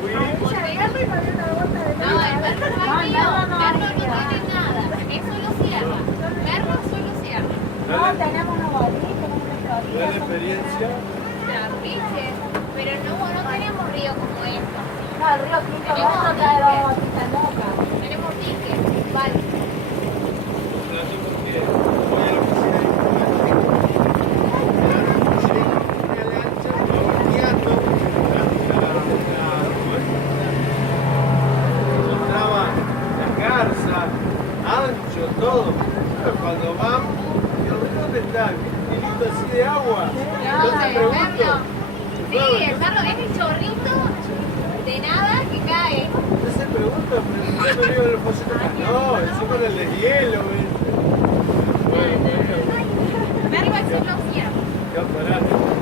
fui. No, el Merlo no es mío. Merlo no tiene nada. Es solo sierra. Merlo es solo sierra. No, tenemos unos bolitos, tenemos una Buena experiencia. Trapiche. Pero no tenemos río como esto. No, el río Quinto nuestro trae dos botitas locas. Tenemos dique. Vale. Trato porque voy a la oficina de una lancha, guiando. Encontraba la garza, ancho, todo. Pero cuando vamos, digo, ¿dónde está? Un hilito así de agua. Entonces pregunto. Sí, el Merlo es el chorrito de nada que cae. Entonces pregunto, pero yo no digo en los pocillos. No, encima del deshielo, ¿viste? Bueno, Merlo es solo sierra. qué aparato.